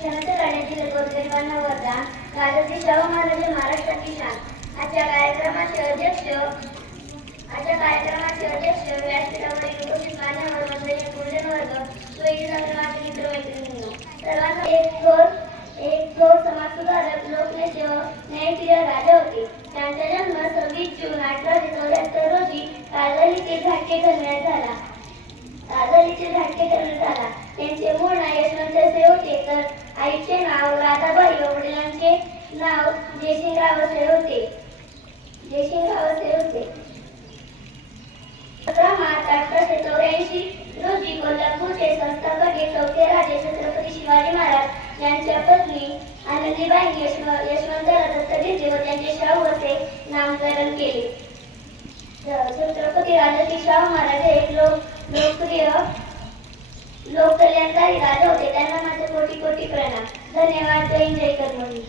शिक्षणाच्या गाण्याची गोरगरिबांना वरदान राजर्षी शाहू महाराज महाराष्ट्राची शान। आजच्या कार्यक्रमाचे अध्यक्ष व्यासपीठावरील उपस्थित मान्यवर वंदनीय गुरुजन वर्ग, सोयीचे माझे मित्र मैत्रिणींनो, सर्वांना एक थोर समाजसुधारक, लोकनेते व न्यायप्रिय राजा होते। त्यांचा जन्म 26 जून 1874 रोजी कागल येथे घाटगे करण्यात झाला। त्यांचे मूळ नाव यशवंत असे होते, तर आईचे नाव राधाबाई व वडिलांचे नाव जयसिंगराव असे होते। 17 मार्च 1884 रोजी कोल्हापूरचे संस्थापक चौथे राजे छत्रपती शिवाजी महाराज यांच्या पत्नी आनंदीबाईंनी यशवंतला दत्तक घेतले व त्यांचे शाहू असे नामकरण केले। छत्रपती राजर्षी शाहू महाराज हे एक लोकप्रिय लोककल्याणकारी राजा होते। त्यांना माझे कोटी कोटी प्रणाम। धन्यवाद। जय हिंद, जय कर्मणी।